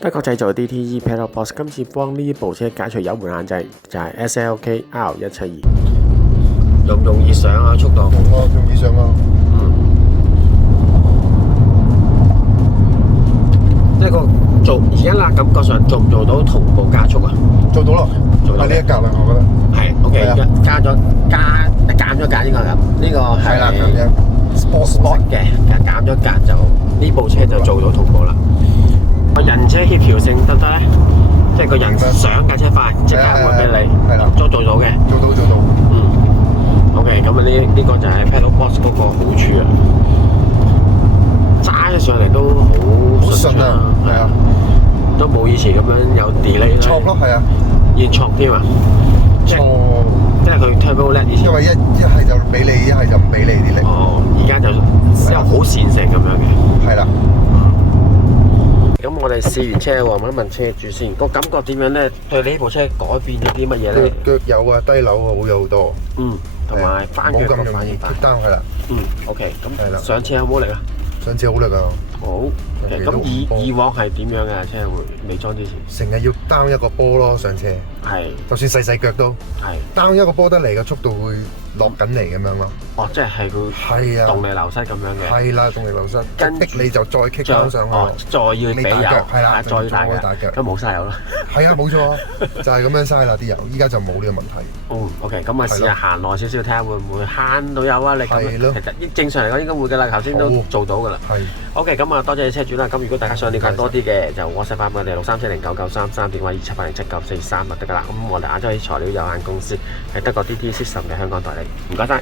德國製造 DTE Pedal Box 今次幫呢部車解除油門限制，就係 SLK R172。容唔容易上啊？速度？容易上啊。即係個而家啦，感覺上做唔做到同步加速啊？做到咯，做到呢一格啦，我覺得。係 OK，而家減咗格應該係咁，呢個係 Sport 嘅，減咗格就呢部車就做到同步啦。個人車協調性得唔得咧？即係個人上架車快，即刻換俾你，係啦，都做到嘅。做到。OK，咁啊呢個就係 Pedal Box 嗰個好處啊，揸上嚟都好順暢，係啊，都冇以前咁樣有 delay 啦。錯咯，係啊，現錯添啊，錯，即係佢 turbo 叻以前。因為一係就俾你，一係就唔俾你啲力。哦，而家就有好線性咁樣嘅。係啦。咁我哋試完車喎，問一問車主先，個感覺點樣咧？對你呢部車改變咗啲乜嘢咧？腳有啊，低扭啊，好咗好多。同埋翻腳個反應大。單係啦。OK，咁上車有冇力啊？上車好力啊！好。咁以往係點樣嘅車會未裝之前？成日要 down 一個波咯，上車。係。就算細腳都。係。down 一個波得嚟嘅速度會落緊嚟咁樣咯。哦，即係佢動力流失咁樣嘅。係啦，動力流失。跟逼你就再 kick 翻上去。哦，再要俾油。係啦，再打腳。咁冇嘥油啦。係啊，冇錯，就係咁樣嘥啦啲油。依家就冇呢個問題。OK， 咁啊試下行耐少少睇下會唔會慳到油啊？你咁其實正常嚟講應該會㗎啦，頭先都做到㗎啦。係。OK，咁啊多謝你車主啦。咁如果大家想了解多啲嘅，就 WhatsApp 翻我哋63709933電話27807431就得㗎啦。咁我哋亞洲材料有限公司係德國 DT System 嘅香港代理。唔該晒。